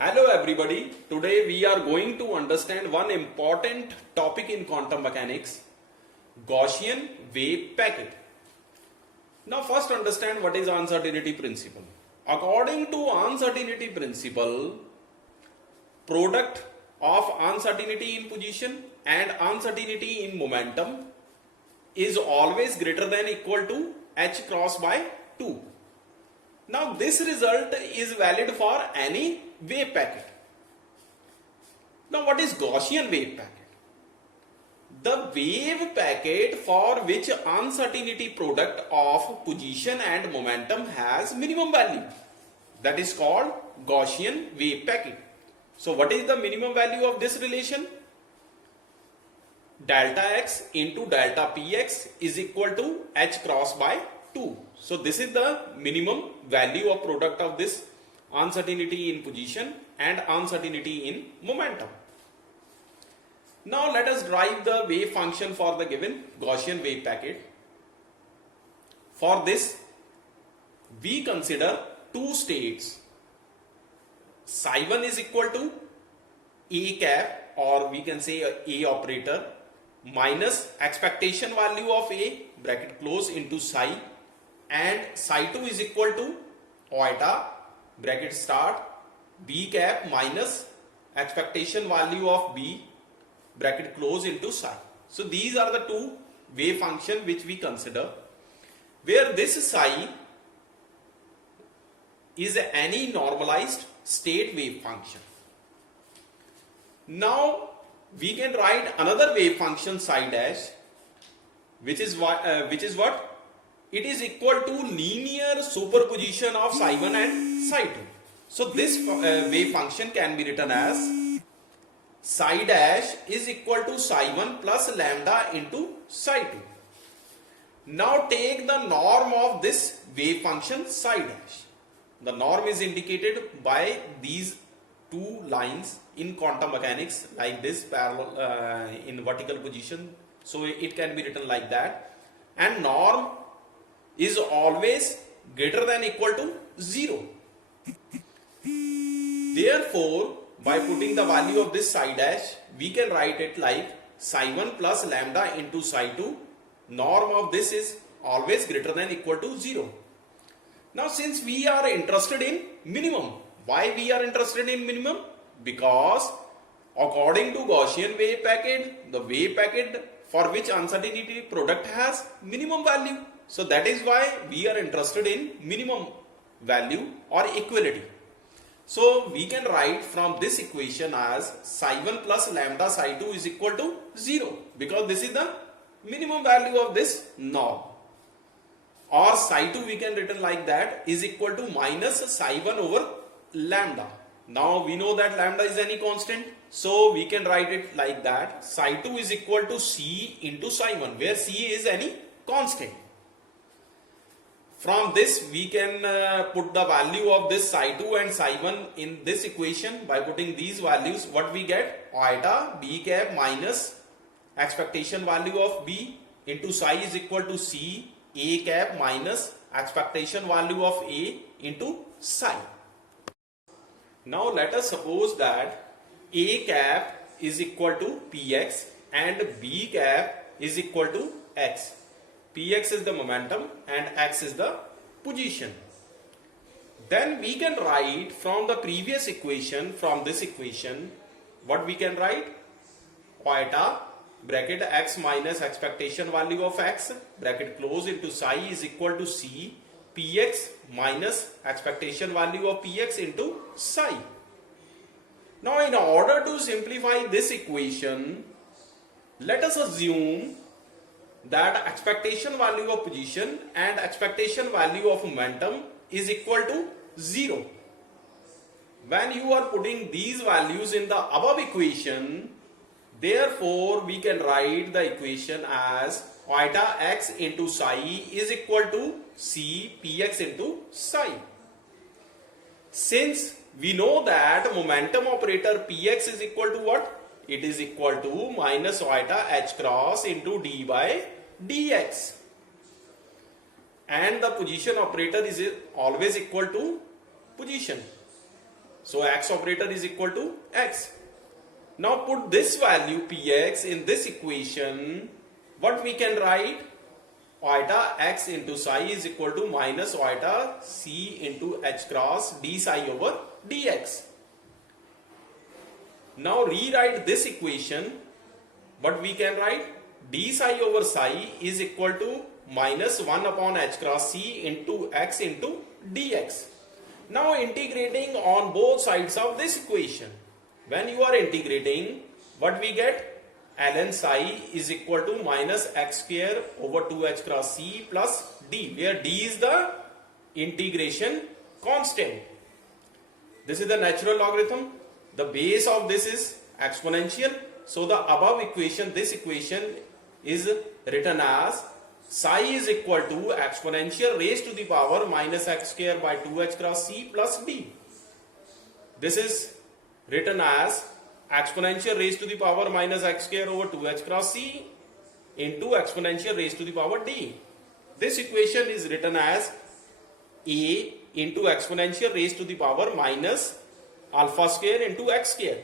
Hello everybody, today we are going to understand one important topic in quantum mechanics, Gaussian wave packet. Now first understand what is uncertainty principle. According to uncertainty principle, product of uncertainty in position and uncertainty in momentum is always greater than equal to h cross by 2. Now this result is valid for any wave packet. Now what is Gaussian wave packet? The wave packet for which uncertainty product of position and momentum has minimum value. That is called Gaussian wave packet. So what is the minimum value of this relation? Delta x into delta px is equal to h cross by 2. So this is the minimum value of product of this uncertainty in position and uncertainty in momentum. Now let us derive the wave function for the given Gaussian wave packet. For this, we consider two states. Psi1 is equal to A cap, or we can say A operator, minus expectation value of A bracket close into psi, and psi2 is equal to iota bracket start B cap minus expectation value of B bracket close into psi. So these are the two wave function which we consider, where this psi is any normalized state wave function. Now we can write another wave function psi dash, which is what? It is equal to linear superposition of psi1 and psi2. So this wave function can be written as psi dash is equal to psi1 plus lambda into psi2. Now take the norm of this wave function psi dash. The norm is indicated by these two lines in quantum mechanics, like this, parallel in vertical position. So it can be written like that. And norm is always greater than equal to 0. Therefore, by putting the value of this psi dash, we can write it like psi1 plus lambda into psi2. Norm of this is always greater than equal to 0. Now since we are interested in minimum, why we are interested in minimum? Because according to Gaussian wave packet, the wave packet for which uncertainty product has minimum value. So that is why we are interested in minimum value or equality. So we can write from this equation as psi1 plus lambda psi2 is equal to 0, because this is the minimum value of this norm. Or psi2 we can written like that is equal to minus psi1 over lambda. Now we know that lambda is any constant, so we can write it like that. Psi2 is equal to c into psi1, where c is any constant. From this we can put the value of this psi2 and psi1 in this equation. By putting these values, what we get? Iota B cap minus expectation value of B into psi is equal to C A cap minus expectation value of A into psi. Now let us suppose that A cap is equal to Px and B cap is equal to x. Px is the momentum and x is the position. Then we can write from the previous equation, from this equation, what we can write? Iota bracket x minus expectation value of x bracket close into psi is equal to c px minus expectation value of px into psi. Now in order to simplify this equation, let us assume that expectation value of position and expectation value of momentum is equal to 0. When you are putting these values in the above equation, therefore we can write the equation as iota x into psi is equal to c px into psi. Since we know that momentum operator px is equal to what? It is equal to minus iota h cross into d by dx. And the position operator is always equal to position. So x operator is equal to x. Now put this value px in this equation. What we can write? Iota x into psi is equal to minus iota c into h cross d psi over dx. Now rewrite this equation. What we can write? D psi over psi is equal to minus 1 upon h cross c into x into dx. Now integrating on both sides of this equation. When you are integrating, what we get? Ln psi is equal to minus x square over 2h cross c plus d, where d is the integration constant. This is the natural logarithm. The base of this is exponential. So the above equation, this equation is written as psi is equal to exponential raised to the power minus x square by 2h cross c plus d. This is written as exponential raised to the power minus x square over 2h cross c into exponential raised to the power d. This equation is written as a into exponential raised to the power minus alpha square into x square,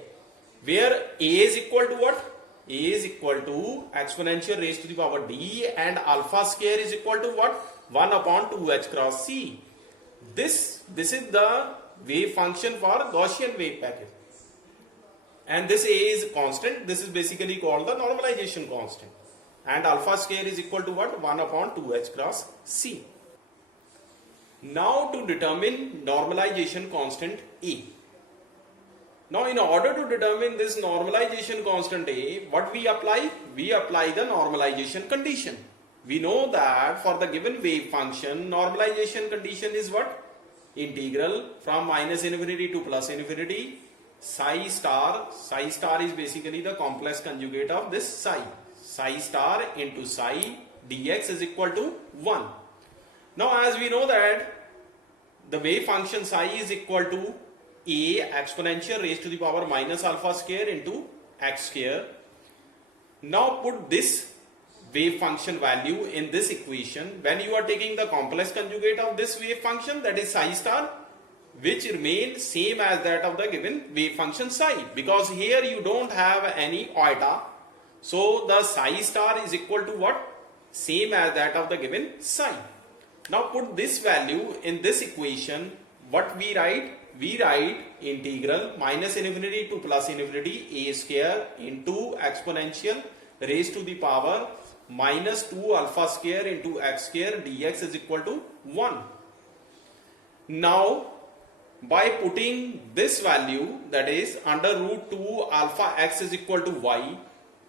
where a is equal to what? A is equal to exponential raised to the power d and alpha square is equal to what? 1 upon 2h cross c. This is the wave function for Gaussian wave package. And this a is constant. This is basically called the normalization constant. And alpha square is equal to what? 1 upon 2h cross c. Now to determine normalization constant A. Now in order to determine this normalization constant A, what we apply? We apply the normalization condition. We know that for the given wave function, normalization condition is what? Integral from minus infinity to plus infinity. Psi star is basically the complex conjugate of this psi. Psi star into psi dx is equal to 1. Now as we know that the wave function psi is equal to a exponential raised to the power minus alpha square into x square. Now put this wave function value in this equation. When you are taking the complex conjugate of this wave function, that is psi star, which remains same as that of the given wave function psi, because here you don't have any iota. So the psi star is equal to what? Same as that of the given psi. Now put this value in this equation. What we write? We write integral minus infinity to plus infinity a square into exponential raised to the power minus 2 alpha square into x square dx is equal to 1. Now by putting this value, that is under root 2 alpha x is equal to y,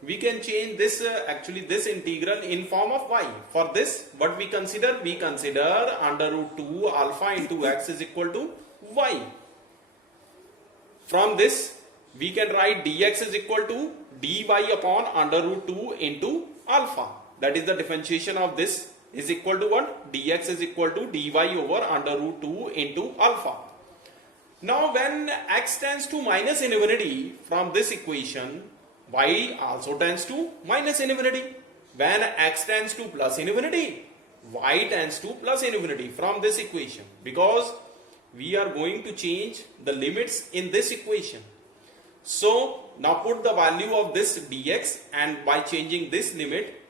we can change this this integral in form of y. For this, what we consider? We consider under root 2 alpha into x is equal to y. From this, we can write dx is equal to dy upon under root 2 into alpha. That is the differentiation of this is equal to what? Dx is equal to dy over under root 2 into alpha. Now when x tends to minus infinity, from this equation y also tends to minus infinity. When x tends to plus infinity, y tends to plus infinity from this equation, because we are going to change the limits in this equation. So now put the value of this dx, and by changing this limit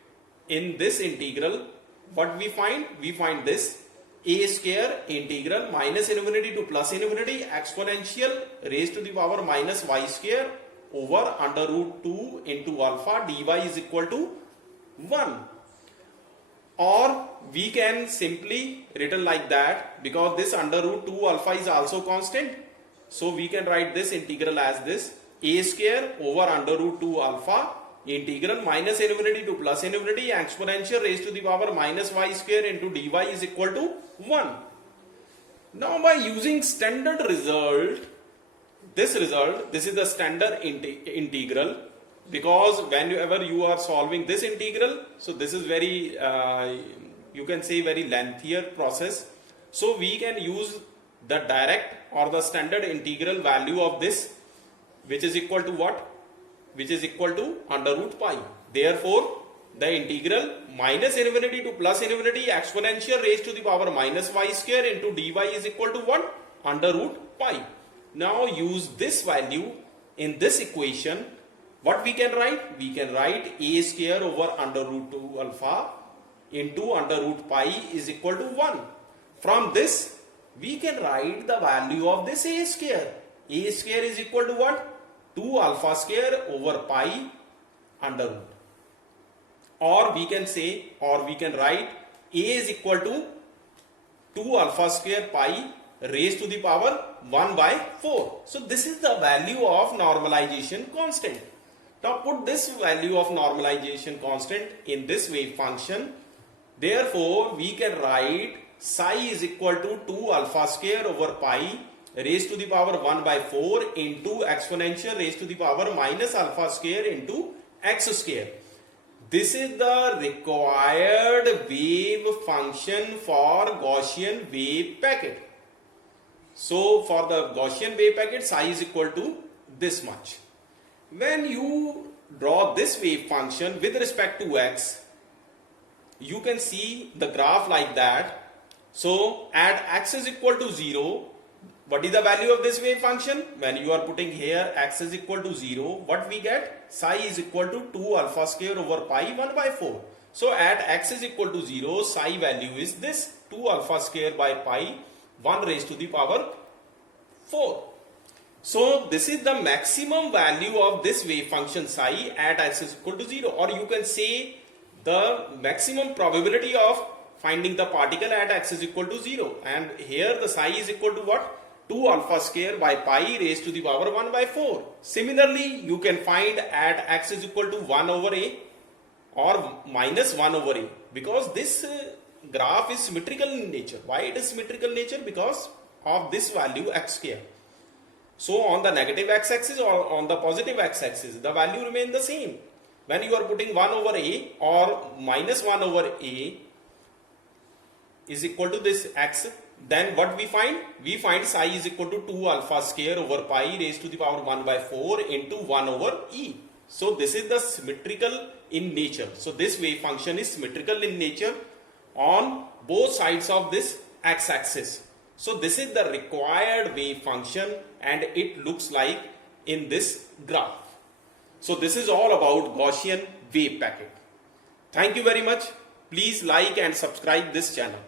in this integral, what we find? We find this a square integral minus infinity to plus infinity exponential raised to the power minus y square over under root 2 into alpha dy is equal to 1. Or we can simply written like that, because this under root 2 alpha is also constant. So we can write this integral as this a square over under root 2 alpha integral minus infinity to plus infinity exponential raised to the power minus y square into dy is equal to 1. Now by using standard result, this is the standard integral, because whenever you are solving this integral, so this is very you can say very lengthier process. So we can use the direct or the standard integral value of this, which is equal to what? Which is equal to under root pi. Therefore, the integral minus infinity to plus infinity exponential raised to the power minus y square into dy is equal to what? Under root pi. Now use this value in this equation. What we can write? We can write a square over under root 2 alpha into under root pi is equal to 1. From this, we can write the value of this a square. A square is equal to what? 2 alpha square over pi under root. Or we can say, or we can write a is equal to 2 alpha square pi raised to the power 1 by 4. So this is the value of normalization constant. Now put this value of normalization constant in this wave function. Therefore, we can write psi is equal to 2 alpha square over pi raised to the power 1 by 4 into exponential raised to the power minus alpha square into x square. This is the required wave function for Gaussian wave packet. So for the Gaussian wave packet, psi is equal to this much. When you draw this wave function with respect to x, you can see the graph like that. So at x is equal to 0, what is the value of this wave function? When you are putting here x is equal to 0, what we get? Psi is equal to 2 alpha square over pi 1 by 4. So at x is equal to 0, psi value is this 2 alpha square by pi 1 raised to the power 4. So this is the maximum value of this wave function psi at x is equal to 0, or you can say the maximum probability of finding the particle at x is equal to 0, and here the psi is equal to what? 2 alpha square by pi raised to the power 1 by 4. Similarly, you can find at x is equal to 1 over a or minus 1 over a, because this graph is symmetrical in nature. Why it is symmetrical in nature? Because of this value x square. So on the negative x-axis or on the positive x-axis, the value remains the same. When you are putting 1 over a or minus 1 over a is equal to this x, then what we find? We find psi is equal to 2 alpha square over pi raised to the power 1 by 4 into 1 over e. So this is the symmetrical in nature. So this wave function is symmetrical in nature on both sides of this x-axis. So this is the required wave function, and it looks like in this graph. So this is all about Gaussian wave packet. Thank you very much. Please like and subscribe this channel.